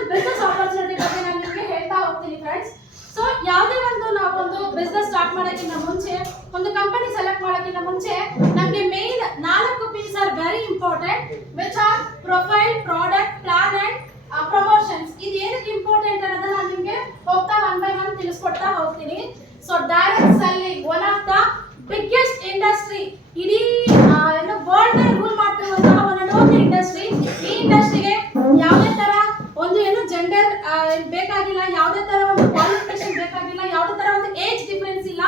International business opportunity ಬಗ್ಗೆ ನಾನು ನಿಮಗೆ ಹೇಳ್ತಾ ಹೋಗ್ತೀನಿ ಫ್ರೆಂಡ್ಸ್. ಸೊ ಯಾವುದೇ ಒಂದು ನಾವು ಒಂದು ಬಿಸ್ನೆಸ್ ಸ್ಟಾರ್ಟ್ ಮಾಡೋಕ್ಕಿಂತ ಮುಂಚೆ, ಒಂದು ಕಂಪನಿ ಸೆಲೆಕ್ಟ್ ಮಾಡೋಕ್ಕಿಂತ ಮುಂಚೆ ನಮಗೆ main 4 P's are very important, which are profile, product, plan and promotions. ಇದು ಏನಕ್ಕೆ ಇಂಪಾರ್ಟೆಂಟ್ ಅನ್ನೋದನ್ನ ನಾನು ನಿಮಗೆ ಹೋಗ್ತಾ ಒನ್ ಬೈ ಒನ್ ತಿಳಿಸ್ಕೊಡ್ತಾ ಹೋಗ್ತೀನಿ. So direct selling one of the biggest industry, ಇಡೀ ವರ್ಲ್ಡ್ ನೇ ರೂಲ್ ಮಾಡ್ತಿರುವಂತಹ ಒಂದು ಇಂಡಸ್ಟ್ರಿ. ಈ ಇಂಡಸ್ಟ್ರಿಗೆ ಯಾವುದೇ ತರ ಒಂದು ಜೆಂಡರ್ ಬೇಕಾಗಿಲ್ಲ, ಯಾವುದೇ ತರ ಒಂದು ಕ್ವಾಲಿಫಿಕೇಶನ್ ಬೇಕಾಗಿಲ್ಲ, ಯಾವುದೇ ತರ ಒಂದು ಏಜ್ ಡಿಫರೆನ್ಸ್ ಇಲ್ಲ.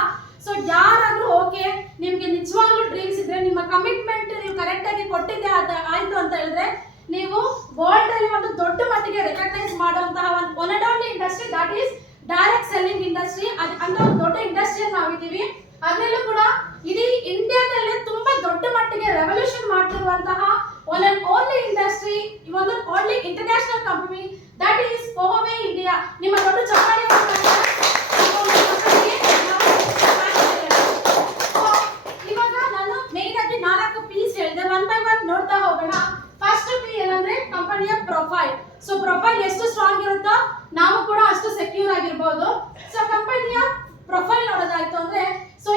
ಸೊ ಯಾರಾದ್ರೂ ಓಕೆ, ನಿಮ್ಗೆ ನಿಜವಾಗ್ಲೂ ಡ್ರೀಮ್ಸ್ ಇದ್ರೆ, ನಿಮ್ಮ ಕಮಿಟ್ಮೆಂಟ್ ನೀವು ಕರೆಕ್ಟ್ ಆಗಿ ಕೊಟ್ಟಿದ್ದೆ ಆಯ್ತು ಅಂತ ಹೇಳಿದ್ರೆ, ನೀವು ವರ್ಲ್ಡ್ ಅಲ್ಲಿ ಒಂದು ದೊಡ್ಡ ಮಟ್ಟಿಗೆ ರೆಕಗ್ನೈಸ್ ಮಾಡುವಂತಹ one and only industry, that is direct selling industry. ಅಂತ ಒಂದು ದೊಡ್ಡ ಇಂಡಸ್ಟ್ರಿಯಲ್ಲಿ ನಾವಿದ್ದೀವಿ. ಅದರಲ್ಲೂ ಕೂಡ ಇಡೀ ಇಂಡಿಯಾದಲ್ಲೇ ತುಂಬಾ ದೊಡ್ಡ ಮಟ್ಟಿಗೆ ರೆವಲ್ಯೂಷನ್ ಮಾಡ್ತಿರುವಂತಹ ಒನ್ ಅಂಡ್ ಓನ್ಲಿ ಇಂಡಸ್ಟ್ರಿ, ಒಂದು only international company, that is ಪೋಹವೆ ಇಂಡಿಯಾ. ನಿಮ್ಮ ದೊಡ್ಡ ಚಪ್ಪಾಳೆ ಇವಾಗ ನಾನು ಮೇನ್ ಆಗಿ 4 P's ಹೇಳಿದೆ, ಒನ್ ಬೈ ಒನ್ ನೋಡ್ತಾ ಹೋಗೋಣ. ಫಸ್ಟ್ P ಏನಂದ್ರೆ ಕಂಪನಿಯ ಪ್ರೊಫೈಲ್. ಸೊ ಪ್ರೊಫೈಲ್ ಎಷ್ಟು ಸ್ಟ್ರಾಂಗ್ ಇರುತ್ತೋ ನಾವು ಕೂಡ ಅಷ್ಟು ಸೆಕ್ಯೂರ್ ಆಗಿರ್ಬೋದು. ಸೊ ಕಂಪನಿಯ ಪ್ರೊಫೈಲ್ ನೋಡೋದಾಯ್ತು ಅಂದ್ರೆ, ಸೊ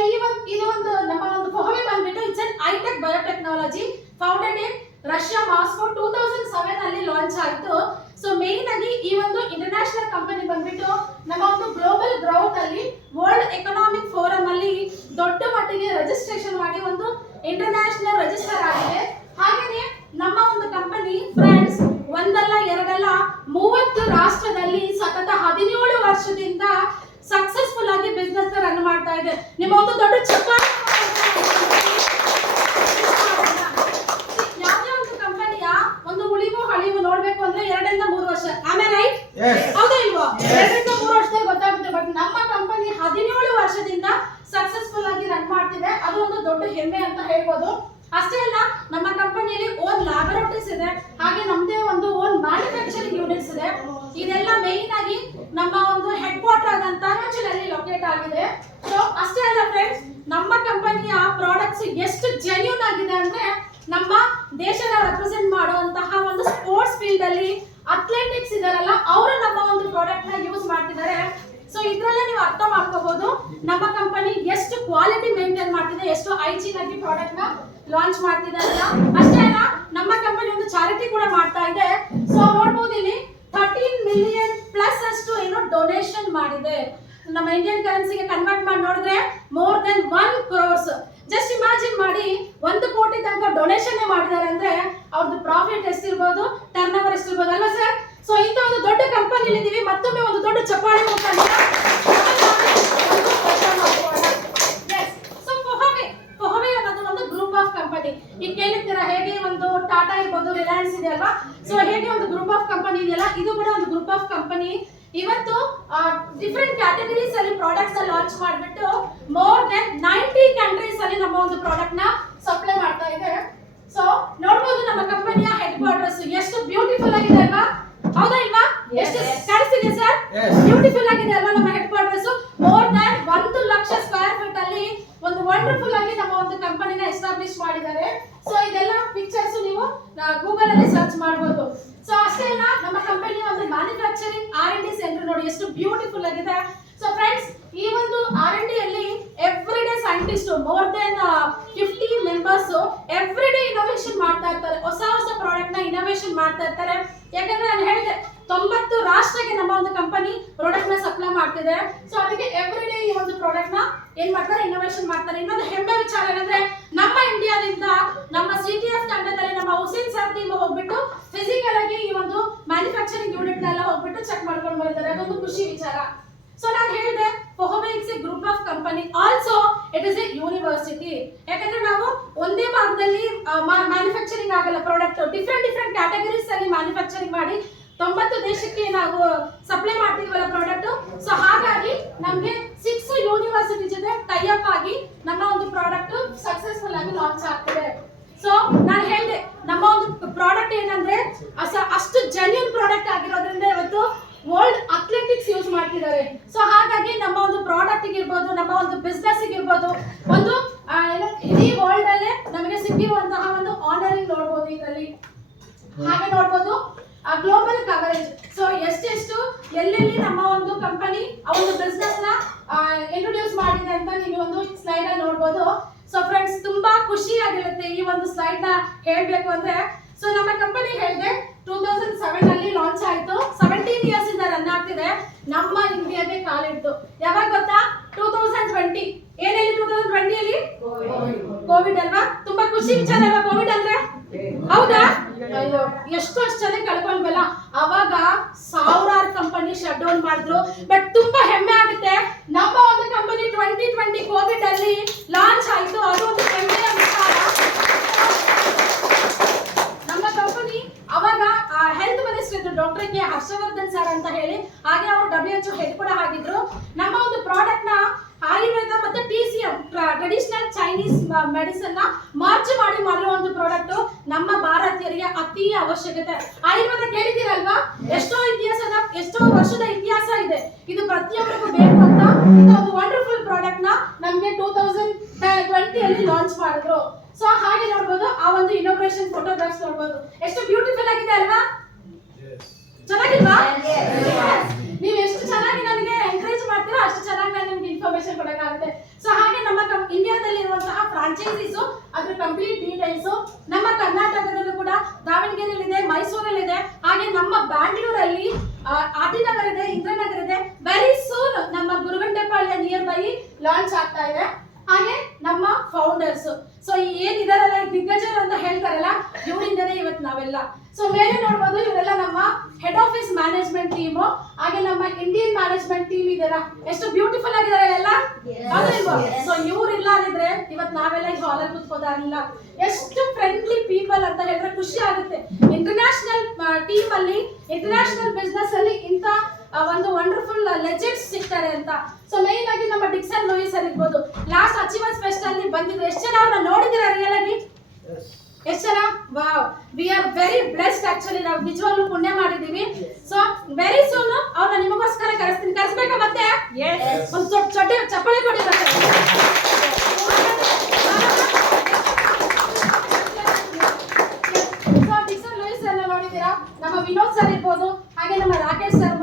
ಇದು ಒಂದು ನಮ್ಮ ಒಂದು ಪೋಹವೆ ಬಂದ್ಬಿಟ್ಟು it's an hitech biotechnology founded in Russia Moscow 2007 ಅಲ್ಲಿ ಲಾಂಚ್ ಆಯಿತು. ಸೊ ಮೇನ್ ಆಗಿ ಈ ಒಂದು ಇಂಟರ್ನ್ಯಾಷನಲ್ ಕಂಪನಿ ಬಂದ್ಬಿಟ್ಟು ನಮ್ಮ ಒಂದು ಗ್ಲೋಬಲ್ ಗ್ರೌತ್ ಅಲ್ಲಿ ವರ್ಲ್ಡ್ ಎಕನಾಮಿಕ್ ಫೋರಂ ಅಲ್ಲಿ ದೊಡ್ಡ ಮಟ್ಟಿಗೆ ರಿಜಿಸ್ಟ್ರೇಷನ್ ಮಾಡಿ ಒಂದು ಇಂಟರ್ನ್ಯಾಷನಲ್ ರಿಜಿಸ್ಟರ್ ಆಗಿದೆ. ಹಾಗೇನೆ ನಮ್ಮ ಒಂದು ಕಂಪನಿ ಫ್ರೆಂಡ್ಸ್ ಒಂದಲ್ಲ ಎರಡಲ್ಲ 30 ರಾಷ್ಟ್ರದಲ್ಲಿ ಸತತ 17 ವರ್ಷದಿಂದ ಸಕ್ಸಸ್ಫುಲ್ ಆಗಿ ಬಿಸ್ನೆಸ್ ರನ್ ಮಾಡ್ತಾ ಇದೆ. ನಿಮ್ಮ ಒಂದು ದೊಡ್ಡ ಚಪ್ಪಾಳೆ. ಯಾವುದೇ ಒಂದು ಕಂಪನಿಯ ಒಂದು ಉಳಿವು ಹಳಿವು ನೋಡ್ಬೇಕು ಅಂದ್ರೆ 2 ರಿಂದ 3 ವರ್ಷ, ಆಮೇಲೆ ರೈಟ್ ಹೌದಾ ಇಲ್ವಾ? 2 ರಿಂದ 3 ವರ್ಷದಲ್ಲಿ ಗೊತ್ತಾಗುತ್ತೆ. ಬಟ್ ನಮ್ಮ ಕಂಪನಿ 17 ವರ್ಷದಿಂದ ಸಕ್ಸಸ್ಫುಲ್ ಆಗಿ ರನ್ ಮಾಡ್ತಿದೆ. ಅದು ಒಂದು ದೊಡ್ಡ ಹೆಮ್ಮೆ ಅಂತ ಹೇಳ್ಬೋದು. ಅಷ್ಟೇ ಅಲ್ಲ, ನಮ್ಮ ಕಂಪನಿಯಲ್ಲಿ ಓನ್ ಲ್ಯಾಬೊರೇಟರೀಸ್ ಇದೆ, ಹಾಗೆ ನಮ್ಮದೇ ಒಂದು ಓನ್ ಮ್ಯಾನುಫ್ಯಾಕ್ಚರಿಂಗ್ ಯೂನಿಟ್ಸ್ ಇದೆ. ಇದೆಲ್ಲ ಮೇನ್ ಆಗಿ ನಮ್ಮ ಒಂದು ಹೆಡ್ ಕ್ವಾರ್ಟರ್ ಆದಂತ ರಾಂಚಿಯಲ್ಲಿ ಲೊಕೇಟ್ ಆಗಿದೆ. ಸೊ ಅಷ್ಟೇ ಅಲ್ಲ ಫ್ರೆಂಡ್ಸ್, ನಮ್ಮ ಕಂಪನಿಯ ಪ್ರಾಡಕ್ಟ್ಸ್ ಎಷ್ಟು ಜೆನ್ಯೂನ್ ಆಗಿದೆ ಅಂದ್ರೆ, ನಮ್ಮ ದೇಶನ ರೆಪ್ರೆಸೆಂಟ್ ಮಾಡುವಂತಹ ಒಂದು ಸ್ಪೋರ್ಟ್ಸ್ ಫೀಲ್ಡ್ ಅಲ್ಲಿ ಅಥ್ಲೆಟಿಕ್ಸ್ ಇದಾರಲ್ಲ, ಅವರು ನಮ್ಮ ಒಂದು ಪ್ರಾಡಕ್ಟ್ ನ ಯೂಸ್ ಮಾಡ್ತಿದ್ದಾರೆ. ಸೊ ಇದ್ರಲ್ಲೇ ನೀವು ಅರ್ಥ ಮಾಡ್ಕೋಬಹುದು ನಮ್ಮ ಕಂಪನಿ ಎಷ್ಟು ಕ್ವಾಲಿಟಿ ಮೇಂಟೈನ್ ಮಾಡ್ತಿದೆ, ಎಷ್ಟು ಹೈಜೀನ್ ಆಗಿ ಪ್ರಾಡಕ್ಟ್ ನ ಲಾಂಚ್ ಮಾಡ್ತಿದ್ದಾರೆ. ಅಷ್ಟೇ ಅಲ್ಲ, ನಮ್ಮ ಕಂಪನಿ ಒಂದು ಚಾರಿಟಿ ಕೂಡ ಮಾಡ್ತಾ ಇದೆ. ಸೊ ನೋಡಬಹುದು ಇಲ್ಲಿ 13 ಮಿಲಿಯನ್ ಪ್ಲಸ್ ಅಷ್ಟು ಡೊನೇಷನ್ ಮಾಡಿದೆ. ನಮ್ಮ ಇಂಡಿಯನ್ ಕರೆನ್ಸಿಗೆ ಕನ್ವರ್ಟ್ ಮಾಡಿ ನೋಡಿದ್ರೆ more than 1 crores. Just imagine ಮಾಡಿ, 1 ಕೋಟಿ ತನಕ ಡೊನೇಷನ್ ಮಾಡಿದ್ದಾರೆ ಅಂದ್ರೆ ಅವ್ರದ್ದು ಪ್ರಾಫಿಟ್ ಎಷ್ಟಿರ್ಬೋದು, ಟರ್ನ್ ಓವರ್ ಎಷ್ಟಿರ್ಬೋದು ಅಲ್ವಾ ಸರ್? ಸೊ ಇಂಥ ಒಂದು ದೊಡ್ಡ ಕಂಪನಿಯಲ್ಲಿ ಇದೀವಿ. ಮತ್ತೊಮ್ಮೆ ಒಂದು ದೊಡ್ಡ ಚಪ್ಪಾಳೆ ಮುಖಾಂತರ ಪೋಹವೆ ಅನ್ನೋದು ಒಂದು ಗ್ರೂಪ್ ಆಫ್ ಕಂಪನಿ. ಈಗ ಕೇಳಿರ್ತೀರಾ, ಹೇಗೆ ಒಂದು ಟಾಟಾ ಇರ್ಬೋದು, ರಿಲಯನ್ಸ್ ಇದೆ ಅಲ್ವಾ? ಸೊ ಹೇಗೆ ಒಂದು ಗ್ರೂಪ್ ಆಫ್ ಕಂಪನಿ ಇದೆಯಲ್ಲ, ಇದು ಕೂಡ ಒಂದು ಗ್ರೂಪ್ ಆಫ್ ಕಂಪನಿ. ಇವತ್ತು ಡಿಫರೆಂಟ್ ಕ್ಯಾಟಗರೀಸ್ ಅಲ್ಲಿ ಪ್ರಾಡಕ್ಟ್ಸ್ ಲಾಂಚ್ ಮಾಡಿಬಿಟ್ಟು ಮೋರ್ ದೆನ್ 90 ಕಂಟ್ರೀಸ್ ಅಲ್ಲಿ ನಮ್ಮ ಒಂದು ಪ್ರಾಡಕ್ಟ್ ನ ಸಪ್ಲೈ ಮಾಡ್ತಾ ಇದೆ. ಸೊ ನೋಡಬಹುದು ನಮ್ಮ ಕಂಪನಿಯ ಹೆಡ್ ಕ್ವಾರ್ಟರ್ಸ್ ಎಷ್ಟು ಬ್ಯೂಟಿಫುಲ್ ಆಗಿದೆ ಅಲ್ವಾ? ಹೌದಾ ಇಲ್ವಾ? ಎಷ್ಟು ಕಾಣಿಸ್ತಿದೆ ಸರ್? ಬ್ಯೂಟಿಫುಲ್ ಆಗಿದೆ ಅಲ್ವಾ ನಮ್ಮ head quarters? More than 1 lakh square feet ಅಲ್ಲಿ ಒಂದು ವಂಡರ್ಫುಲ್ ಆಗಿ ನಮ್ಮ ಒಂದು ಕಂಪನಿನ ಎಸ್ಟಾಬ್ಲಿಷ್ ಮಾಡಿದ್ದಾರೆ. ಸೊ ಇದೆಲ್ಲ ಪಿಕ್ಚರ್ಸ್ ನೀವು ಗೂಗಲ್ ಅಲ್ಲಿ ಸರ್ಚ್ ಮಾಡಬಹುದು. ಸೊ ಅಷ್ಟೇ ಅಲ್ಲ, ನಮ್ಮ ಕಂಪನಿಯ ಒಂದು ಮ್ಯಾನುಫ್ಯಾಕ್ಚರಿಂಗ್ R&D ಸೆಂಟರ್ ನೋಡಿ ಎಷ್ಟು ಬ್ಯೂಟಿಫುಲ್ ಆಗಿದೆ. ಸೊ ಫ್ರೆಂಡ್ಸ್, ಈ ಒಂದು R&D ಅಲ್ಲಿ every day scientist more than 50 members every day innovation ಮಾಡ್ತಾ ಇರ್ತಾರೆ. ಹೊಸ ಹೊಸ ಪ್ರಾಡಕ್ಟ್ ನ ಇನೋವೇಷನ್ ಮಾಡ್ತಾ ಇರ್ತಾರೆ. ಯಾಕಂದ್ರೆ ನಾನು ಹೇಳಿದೆ 90 ರಾಷ್ಟ್ರಕ್ಕೆ ನಮ್ಮ ಒಂದು ಕಂಪನಿ ಪ್ರಾಡಕ್ಟ್ ನ ಸಪ್ಲೈ ಮಾಡ್ತಿದೆ. ಸೊ ಅದಕ್ಕೆ ಎವ್ರಿ ಡೇ ಈ ಒಂದು ಪ್ರಾಡಕ್ಟ್ ನ ಏನ್ ಮಾಡ್ತಾರೆ, ಇನೋವೇಷನ್ ಮಾಡ್ತಾರೆ. ಇನ್ನೊಂದು ಹೆಮ್ಮೆ ವಿಚಾರ ಏನಂದ್ರೆ, ನಮ್ಮ ಇಂಡಿಯಾದಿಂದ ನಮ್ಮ CTF ತಂಡದಲ್ಲಿ ನಮ್ಮ ಹುಸೇನ್ ಸರ್ ಟೀಮ್ ಹೋಗ್ಬಿಟ್ಟು ಫಿಸಿಕಲ್ ಆಗಿ ಈ ಒಂದು ಮ್ಯಾನುಫ್ಯಾಕ್ಚರಿಂಗ್ ಯೂನಿಟ್ ನೆಲ್ಲ ಹೋಗ್ಬಿಟ್ಟು ಚೆಕ್ ಮಾಡ್ಕೊಂಡು ಬಂದಿದ್ದಾರೆ. ಅದೊಂದು ಖುಷಿ ವಿಚಾರ. ಸೊ ನಾನು ಹೇಳಿದೆ, ಪೋಹವೆ it's a group of company, also it is a university. ಯಾಕಂದ್ರೆ ನಾವು ಒಂದೇ ಭಾಗದಲ್ಲಿ ಮ್ಯಾನುಫ್ಯಾಕ್ಚರಿಂಗ್ ಆಗಲ್ಲ, ಪ್ರಾಡಕ್ಟ್ ಡಿಫರೆಂಟ್ ಕ್ಯಾಟಗರೀಸ್ ಅಲ್ಲಿ ಮ್ಯಾನುಫ್ಯಾಕ್ಚರಿಂಗ್ ಮಾಡಿ 90 ದೇಶಕ್ಕೆ ನಾವು ಸಪ್ಲೈ ಮಾಡ್ತಿದ್ವಲ್ಲ ಪ್ರಾಡಕ್ಟ್. ಸೊ ಹಾಗಾಗಿ ನಮ್ಗೆ 6 ಯೂನಿವರ್ಸಿಟಿ ಜೊತೆ ಟೈ ಅಪ್ ಆಗಿ ನಮ್ಮ ಒಂದು ಪ್ರಾಡಕ್ಟ್ ಸಕ್ಸಸ್ಫುಲ್ ಆಗಿ ಲಾಂಚ್ ಆಗ್ತಿದೆ. ಸೊ ನಾನು ಹೇಳಿದೆ, ನಮ್ಮ ಒಂದು ಪ್ರಾಡಕ್ಟ್ ಏನಂದ್ರೆ ಅಷ್ಟು ಜೆನ್ಯೂನ್ ಪ್ರಾಡಕ್ಟ್ ಆಗಿರೋದ್ರಿಂದ ಇವತ್ತು ವರ್ಲ್ಡ್ ಅಥ್ಲೆಟಿಕ್ಸ್ ಯೂಸ್ ಮಾಡ್ತಿದ್ದಾರೆ. ಸೊ ಹಾಗಾಗಿ ನಮ್ಮ ಒಂದು ಪ್ರಾಡಕ್ಟ್ ಇರ್ಬೋದು, ನಮ್ಮ ಒಂದು ಬಿಸ್ನೆಸ್ ಇರ್ಬೋದು, ಒಂದು ಇಡೀ ವರ್ಲ್ಡ್ ಅಲ್ಲೇ ನಮಗೆ ಸಿಕ್ಕಿರುವಂತಹ ಒಂದು ಆನರಿಂಗ್ ನೋಡಬಹುದು ಇದರಲ್ಲಿ. ಹಾಗೆ ನೋಡಬಹುದು ಗ್ಲೋಬಲ್ ಕವರೇಜ್. ಸೊ ಎಷ್ಟೆಷ್ಟು ಎಲ್ಲೆಲ್ಲಿ ನಮ್ಮ ಒಂದು ಕಂಪನಿ ಆ ಒಂದು ಬಿಸ್ನೆಸ್ ನ ಇಂಟ್ರೊಡ್ಯೂಸ್ ಮಾಡಿದೆ ಅಂತ ನೀವು ಒಂದು ಸ್ಲೈಡ್ ಅಲ್ಲಿ ನೋಡ್ಬೋದು. ಸೊ ಫ್ರೆಂಡ್ಸ್, ತುಂಬಾ ಖುಷಿ ಆಗಿರುತ್ತೆ ಈ ಒಂದು ಸ್ಲೈಡ್ ನ ಹೇಳ್ಬೇಕು ಅಂದ್ರೆ. ಸೊ ನಮ್ಮ ಕಂಪನಿ ಹೇಳಿದೆ 2007 ಅಲ್ಲಿ ಲಾಂಚ್ ಆಯ್ತು. 17 ಇಯರ್ಸ್ ಇಂದ ರನ್ ಆಗ್ತಿದೆ. ನಮ್ಮ ಇಂಡಿಯಾಗೆ ಕಾಲಿಡ್ತು ಯಾವಾಗ ಗೊತ್ತಾ? 2020. ಏನ್ ಹೇಳಿ 2020 ಅಲ್ಲಿ ಕೋವಿಡ್ ಅಲ್ವಾ? ತುಂಬಾ ಖುಷಿ ವಿಚಾರ ಅಲ್ವಾ ಕೋವಿಡ್ ಅಂದ್ರೆ? ಹೌದಾ? ಅಯ್ಯೋ, ಎಷ್ಟು ಜನ ಕಳ್ಕೊಂಡ್ವಲ್ಲ. ಅವಾಗ ಸಾವಿರಾರು ಕಂಪನಿ ಶಟ್ ಡೌನ್ ಮಾಡಿದ್ರು. ಬಟ್ ತುಂಬಾ ಹೆಮ್ಮೆ ಆಗುತ್ತೆ, ನಮ್ಮ ಒಂದು ಕಂಪನಿ 2020 ಕೋವಿಡ್ ಅಲ್ಲಿ ಲಾಂಚ್ ಆಯ್ತು. ಅದು ಒಂದು ಹೆಮ್ಮೆಯ ವಿಚಾರ. ನಮ್ಮ ಕಂಪನಿ ಅವಾಗ ಹೆಲ್ತ್ ಮಿನಿಸ್ಟರ್ ಇದ್ರು, ಡಾಕ್ಟರ್ ಕೆ ಹರ್ಷವರ್ಧನ್ ಸರ್ ಅಂತ ಹೇಳಿ. ಹಾಗೆ ಅವರು WHO ಹೆಡ್ ಕೂಡ ಆಗಿದ್ರು. ನಮ್ಮ ಒಂದು ಪ್ರಾಡಕ್ಟ್ ನ ಆಯುರ್ವೇದ ಮತ್ತೆ TCM ಟ್ರೆಡಿಷನಲ್ ಚೈನೀಸ್ ಮೆಡಿಸಿನ್ ನ ಮಾರ್ಚ್ ಮಾಡಿ ಮಾಡಿರೋ ಒಂದು ಪ್ರಾಡಕ್ಟ್ ನಮ್ಮ ಭಾರತೀಯರಿಗೆ ಅತಿ ಅವಶ್ಯಕತೆ. ಆಯುರ್ವೇದ ಕೇಳಿದಿರಲ್ವಾ? ಎಷ್ಟೋ ವರ್ಷದ ಇತಿಹಾಸ ಇದೆ. ಇದು ಪ್ರತಿಯೊಬ್ಬರಿಗೂ ಬೇಕು ಅಂತ ಇದು ಒಂದು ವಂಡರ್ಫುಲ್ ಪ್ರಾಡಕ್ಟ್ ನ ನಮ್ಗೆ 2020 ಅಲ್ಲಿ ಲಾಂಚ್ ಮಾಡಿದ್ರು. ಸೊ ಹಾಗೆ ನೋಡ್ಬೋದು, ಆ ಒಂದು ಇನೋಗ್ರೇಷನ್ ಫೋಟೋಗ್ರಾಫ್ಸ್ ನೋಡ್ಬೋದು. ಎಷ್ಟು ಬ್ಯೂಟಿಫುಲ್ ಆಗಿದೆ ಅಲ್ವಾ? ಚೆನ್ನಾಗಿಲ್ವಾ? ನೀವು ಎಷ್ಟು ಚೆನ್ನಾಗಿ ನನಗೆ ಎಂಕರೇಜ್ ಮಾಡ್ತೀರಾ ಅಷ್ಟು ಚೆನ್ನಾಗಿ ನಾನು ನಿಮ್ಗೆ ಇನ್ಫಾರ್ಮೇಶನ್ ಕೊಡಕ್ಕಾಗುತ್ತೆ. ಸೊ ಹಾಗೆ ನಮ್ಮ ಇಂಡಿಯಾದಲ್ಲಿ ಇರುವಂತಹ ಫ್ರಾಂಚೈಸೀಸ್ ಅದ್ರ ಕಂಪ್ಲೀಟ್ ಡೀಟೇಲ್ಸ್ ನಮ್ಮ ಕರ್ನಾಟಕದಲ್ಲೂ ಕೂಡ ದಾವಣಗೆರೆಯಲ್ಲಿದೆ, ಮೈಸೂರಲ್ಲಿದೆ, ಹಾಗೆ ನಮ್ಮ ಬ್ಯಾಂಗ್ಳೂರಲ್ಲಿ ಆಟಿನಗರ್ ಇದೆ, ಇಂದ್ರನಗರ್ ಇದೆ. ವೆರಿ ಸೂನ್ ನಮ್ಮ ಗುರುಗಂಟೆಪಾಳ್ಯ ನಿಯರ್ ಬೈ ಲಾಂಚ್ ಆಗ್ತಾ ಇದೆ. ಹಾಗೆ ನಮ್ಮ ಫೌಂಡರ್ಸ್, ಸೊ ಏನಿದಾರಲ್ಲ ದಿಗ್ಗಜರು ಅಂತ ಹೇಳ್ತಾರಲ್ಲ, ಇವರಿಂದನೇ ಇವತ್ತು ನಾವೆಲ್ಲ. ಸೊ ಮೇಲೆ ನೋಡ್ಬೋದು, ಇವರೆಲ್ಲ ನಮ್ಮ ಹೆಡ್ ಆಫೀಸ್ ಮ್ಯಾನೇಜ್ಮೆಂಟ್ ಟೀಮ್. ಹಾಗೆ ನಮ್ಮ ಇಂಡಿಯನ್ ಮ್ಯಾನೇಜ್ಮೆಂಟ್ ಟೀಮ್ ಇದೆಲ್ಲ ಎಷ್ಟು ಬ್ಯೂಟಿಫುಲ್ ಆಗಿದ್ದಾರೆ ಎಲ್ಲ. ಸೊ ಇವ್ರಿಲ್ಲ ಅಂದಿದ್ರೆ ಇವತ್ತು ನಾವೆಲ್ಲ ಈ ಹಾಲಲ್ಲಿ ಕೂತ್ಕೋದಾಗಿಲ್ಲ. ಎಷ್ಟು ಫ್ರೆಂಡ್ಲಿ ಪೀಪಲ್ ಅಂತ ಹೇಳಿದ್ರೆ ಖುಷಿ ಆಗುತ್ತೆ. ಇಂಟರ್ನ್ಯಾಷನಲ್ ಟೀಮ್ ಅಲ್ಲಿ, ಇಂಟರ್ನ್ಯಾಷನಲ್ ಬಿಸ್ನೆಸ್ ಅಲ್ಲಿ ಇಂತ ಒಂದು ವಂಡರ್ಫುಲ್ ಲೆಜೆಂಡ್ಸ್ ಸಿಗ್ತಾರೆ ಅಂತ. ಸೊ ಮೇನ್ ಆಗಿ ನಮ್ಮ ಡಿಕ್ಸನ್ ಲೂಯಿಸ್ ಸರ್ ಇರ್ಬೋದು. ಲಾಸ್ಟ್ ಅಚೀವರ್ಸ್ ಫೆಸ್ಟ್ ಅಲ್ಲಿ ಬಂದಿದ್ರು. ಎಷ್ಟು ಜನ ಅವ್ರನ್ನ ನೋಡಿದಿರಾ ರಿಯಲ್ ಆಗಿ? ಎಷ್ಟು ಜನ? Wow, we are very blessed. Actually ನಾವು ನಿಜವಾಗ್ಲೂ ಪುಣ್ಯ ಮಾಡಿದೀವಿ. ಸೊ ವೆರಿ ಸೂನ್ ಅವ್ರನ್ನ ನಿಮಗೋಸ್ಕರ ಕರೆಸ್ತೀನಿ. ಕರೆಸ್ಬೇಕಾ ಮತ್ತೆ? ಒಂದು ಚೊಟ್ಟೆ ಚಪ್ಪಳಿ ಕೊಡಿ ಮತ್ತೆ. ಸೊ ಡಿಕ್ಸನ್ ಲೂಯಿಸ್ ಸರ್ ನೋಡಿದೀರಾ? ನಮ್ಮ ವಿನೋದ್ ಸರ್ ಇರ್ಬೋದು, ಹಾಗೆ ನಮ್ಮ ರಾಕೇಶ್ ಸರ್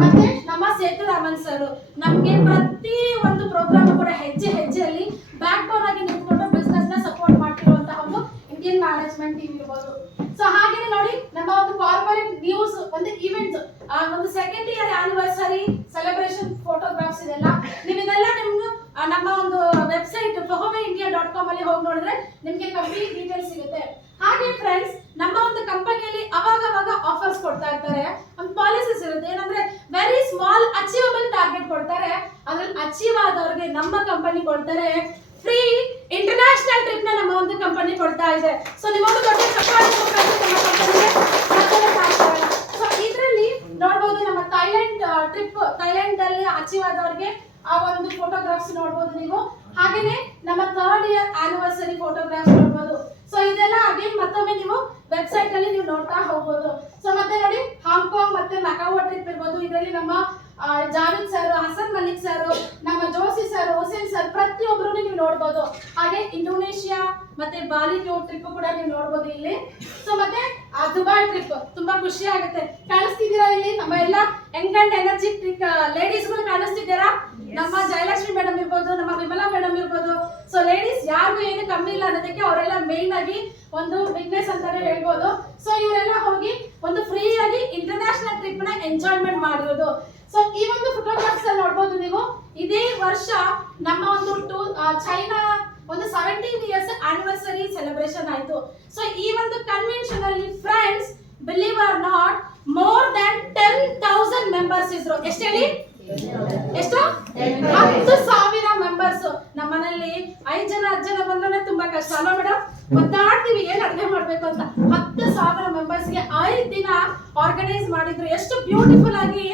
ಮತ್ತೆ ನಮ್ಮ ಸೇತುರಾಮನ್ ಸರ್ ನಮ್ಗೆ ಪ್ರತಿ ಒಂದು ಪ್ರೋಗ್ರಾಮ್ ಕೂಡ ಹೆಜ್ಜೆ ಹೆಜ್ಜೆಯಲ್ಲಿ ಬ್ಯಾಕ್ ಬೋನ್ ಆಗಿ ನಿಂತ್ಕೊಂಡು ಬಿಸ್ನೆಸ್ ನ ಸಪೋರ್ಟ್ ಮಾಡ್ತಿರುವಂತಹ ಒಂದು ಇಂಡಿಯನ್ ಮ್ಯಾನೇಜ್ಮೆಂಟ್ ಟೀಮ್ ಇರ್ಬೋದು. ಸೊ ಹಾಗೆ ನೋಡಿ, ನಮ್ಮ ಒಂದು ಕಾರ್ಪೊರೇಟ್ ನ್ಯೂಸ್ ಒಂದು ಈವೆಂಟ್ಸ್, ಒಂದು 2nd year anniversary celebration photographs ಇದೆಲ್ಲ ನೀವು ಇದೆಲ್ಲ ನಿಮ್ಗೆ ನಮ್ಮ ಒಂದು ವೆಬ್ಸೈಟ್ fahomeIndia.com ಅಲ್ಲಿ ಹೋಗಿ ನೋಡಿದ್ರೆ ನಿಮ್ಗೆ ಕಂಪ್ಲೀಟ್ ಡೀಟೇಲ್ಸ್ ಸಿಗುತ್ತೆ. ಹಾಗೆ ಫ್ರೆಂಡ್ಸ್, ನಮ್ಮ ಒಂದು ಕಂಪನಿಯಲ್ಲಿ ಅವಾಗ ಆಫರ್ಸ್ ಕೊಡ್ತಾ ಇರ್ತಾರೆ. ಒಂದು ಪಾಲಿಸೀಸ್ ಇರುತ್ತೆ, ಏನಂದ್ರೆ ವೆರಿ ಸ್ಮಾಲ್ ಅಚೀವಬಲ್ ಟಾರ್ಗೆಟ್ ಕೊಡ್ತಾರೆ. ಅದ್ರಲ್ಲಿ ಅಚೀವ್ ಆದವ್ರಿಗೆ ನಮ್ಮ ಕಂಪನಿ ಕೊಡ್ತಾರೆ ಫ್ರೀ ಇಂಟರ್ನ್ಯಾಷನಲ್ ಟ್ರಿಪ್ ನ ನಮ್ಮ ಒಂದು ಕಂಪನಿ ಕೊಡ್ತಾ ಇದೆ. ಸೊ ನಿಮಗೊಂದು ದೊಡ್ಡ ಚಪ್ಪಾಳೆ ನಮ್ಮ ಕಂಪನಿಗೆ. ಸೊ ಇದರಲ್ಲಿ ನೋಡ್ಬೋದು ನಮ್ಮ ಥೈಲ್ಯಾಂಡ್ ಅಲ್ಲಿ ಅಚೀವ್ ಆದವ್ರಿಗೆ ಆ ಒಂದು ಫೋಟೋಗ್ರಾಫ್ಸ್ ನೋಡ್ಬೋದು ನೀವು. ಹಾಗೇನೆ ನಮ್ಮ 3rd ಇಯರ್ ಆನಿವರ್ಸರಿ ಫೋಟೋಗ್ರಾಫ್ಸ್ ನೋಡ್ಬೋದು. ಸೊ ಇದೆಲ್ಲ ಅಗೇನ್ ಮತ್ತೊಮ್ಮೆ ನೀವು ವೆಬ್ಸೈಟ್ ಅಲ್ಲಿ ನೀವು ನೋಡ್ತಾ ಹೋಗ್ಬೋದು. ಸೊ ಮತ್ತೆ ನೋಡಿ, ಹಾಂಗ್ಕಾಂಗ್ ಮತ್ತೆ ಮಕಾವೋ ಟ್ರಿಪ್ ಇರ್ಬೋದು. ಇದರಲ್ಲಿ ನಮ್ಮ ಜಾವೇದ್ ಸರ್, ಹಸನ್ ಮಲಿಕ್ ಸರ್, ನಮ್ಮ ಜೋಶಿ ಸರ್, ಹುಸೇನ್ ಸರ್ ಪ್ರತಿಯೊಬ್ಬರು ನೀವು ನೋಡ್ಬೋದು. ಹಾಗೆ ಇಂಡೋನೇಷಿಯಾ ಮತ್ತೆ ಬಾಲಿ ಟ್ರಿಪ್ ಕೂಡ ನೀವು ನೋಡ್ಬೋದು ಇಲ್ಲಿ. ಸೊ ಮತ್ತೆ ದುಬೈ ಟ್ರಿಪ್ ತುಂಬಾ ಖುಷಿ ಆಗುತ್ತೆ. ಕಾಣಿಸ್ತಿದ್ದೀರಾ ಇಲ್ಲಿ ನಮ್ಮ ಎಲ್ಲ ಯಂಗ್ ಅಂಡ್ ಎನರ್ಜಿಟಿಕ್ ಲೇಡೀಸ್ ಗಳು ಕಾಣಿಸ್ತಿದ್ದೀರಾ? ನಮ್ಮ ಜಯಲಕ್ಷ್ಮಿ ಮೇಡಮ್ ಇರ್ಬೋದು, ನಮ್ಮ ವಿಮಲಾ ಮೇಡಮ್ ಇರ್ಬೋದು. ಸೊ ಲೇಡೀಸ್ ಯಾರಿಗೂ ಏನು ಕಮ್ಮಿ ಇಲ್ಲ ಅನ್ನೋದಕ್ಕೆ ಅವರೆಲ್ಲ ಮೇನ್ ಆಗಿ ಒಂದು ವಿಟ್ನೆಸ್ ಅಂತಾನೆ ಹೇಳ್ಬೋದು. ಸೊ ಇವರೆಲ್ಲ ಹೋಗಿ ಒಂದು ಫ್ರೀ ಆಗಿ ಇಂಟರ್ನ್ಯಾಷನಲ್ ಟ್ರಿಪ್ ನ ಎಂಜಾಯ್ಮೆಂಟ್ ಮಾಡಿರೋದು. ಸೊ ಈ ಒಂದು ಫೋಟೋಗ್ರಾಫ್ಸ್ ಅಲ್ಲಿ ನೋಡ್ಬೋದು ನೀವು. ಇದೇ ವರ್ಷ ನಮ್ಮ ಒಂದು ಚೈನಾ ಒಂದು 17 ಇಯರ್ಸ್ ಆನಿವರ್ಸರಿ ಸೆಲೆಬ್ರೇಷನ್ ಆಯ್ತು. ಸೊ ಈ ಒಂದು ಕನ್ವೆನ್ಷನ್ ಅಲ್ಲಿ friends, believe or not, more than 10,000 members ಇದ್ರು. ಎಷ್ಟು ಹೇಳಿ? ಎಷ್ಟು? 10,000 ಮೆಂಬರ್ಸ್. ನಮ್ಮ ಮನೆಯಲ್ಲಿ 5 ಜನ 10 ಜನ ಬಂದ್ರೆ ತುಂಬಾ ಕಷ್ಟ ಅಲ್ವಾ ಮೇಡಮ್? ಒದ್ದಾಡ್ತೀವಿ ಏನ್ ಅಡುಗೆ ಮಾಡ್ಬೇಕು ಅಂತ. 10,000 ಮೆಂಬರ್ಸ್ ಗೆ 5 ದಿನ ಆರ್ಗನೈಸ್ ಮಾಡಿದ್ರು. ಎಷ್ಟು ಬ್ಯೂಟಿಫುಲ್ ಆಗಿ,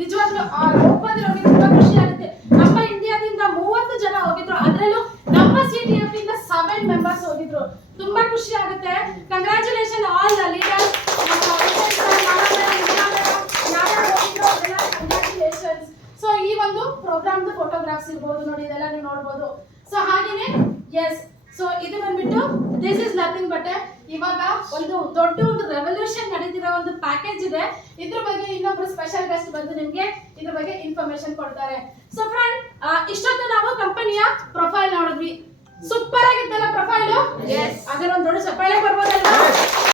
ನಿಜವಾಗ್ಲೂ ಹೋಗೋದ್ರಲ್ಲಿ ತುಂಬಾ ಖುಷಿ ಆಗುತ್ತೆ. ನಮ್ಮ ಇಂಡಿಯಾದಿಂದ 30 ಜನ ಹೋಗಿದ್ರು, ಅದರಲ್ಲೂ ನಮ್ಮ CTF ಇಂದ 7 ಮೆಂಬರ್ಸ್ ಹೋಗಿದ್ರು. ತುಂಬಾ ಖುಷಿ ಆಗುತ್ತೆ. Congratulation all the leaders. Congratulations. So ಈ ಒಂದು ಪ್ರೋಗ್ರಾಮ್ ಫೋಟೋಗ್ರಾಫ್ಸ್ ಇರ್ಬೋದು ನೋಡಿ, ಇದೆಲ್ಲ ನೀವು ನೋಡ್ಬೋದು. ಸೊ ಹಾಗೇನೆ ಎಸ್, ಸೊ ಇದು ಬಂದ್ಬಿಟ್ಟು ದಿಸ್ ಇಸ್ ನಥಿಂಗ್ ಬಟ್ ಇವಾಗ ಒಂದು ದೊಡ್ಡ ಒಂದು ರೆವಲ್ಯೂಷನ್ ನಡೀತಿರೋ ಒಂದು ಪ್ಯಾಕ್ ಪ್ಯಾಕೇಜ್ ಇದೆ. ಇದ್ರ ಬಗ್ಗೆ ಇನ್ನೊಬ್ರು ಸ್ಪೆಷಲ್ ಗೆಸ್ಟ್ ಬಂದು ನಿಮ್ಗೆ ಇದ್ರ ಬಗ್ಗೆ ಇನ್ಫಾರ್ಮೇಶನ್ ಕೊಡ್ತಾರೆ. ಸೊ ಫ್ರೆಂಡ್, ಇಷ್ಟೊತ್ತು ನಾವು ಕಂಪನಿಯ ಪ್ರೊಫೈಲ್ ನೋಡಿದ್ವಿ. ಸೂಪರ್ ಆಗಿತ್ತಲ್ಲ ಪ್ರೊಫೈಲ್? ಅದರ ಒಂದು ದೊಡ್ಡ ಚಪ್ಪಾಳೆ ಬರ್ಬೋದಲ್ವಾ?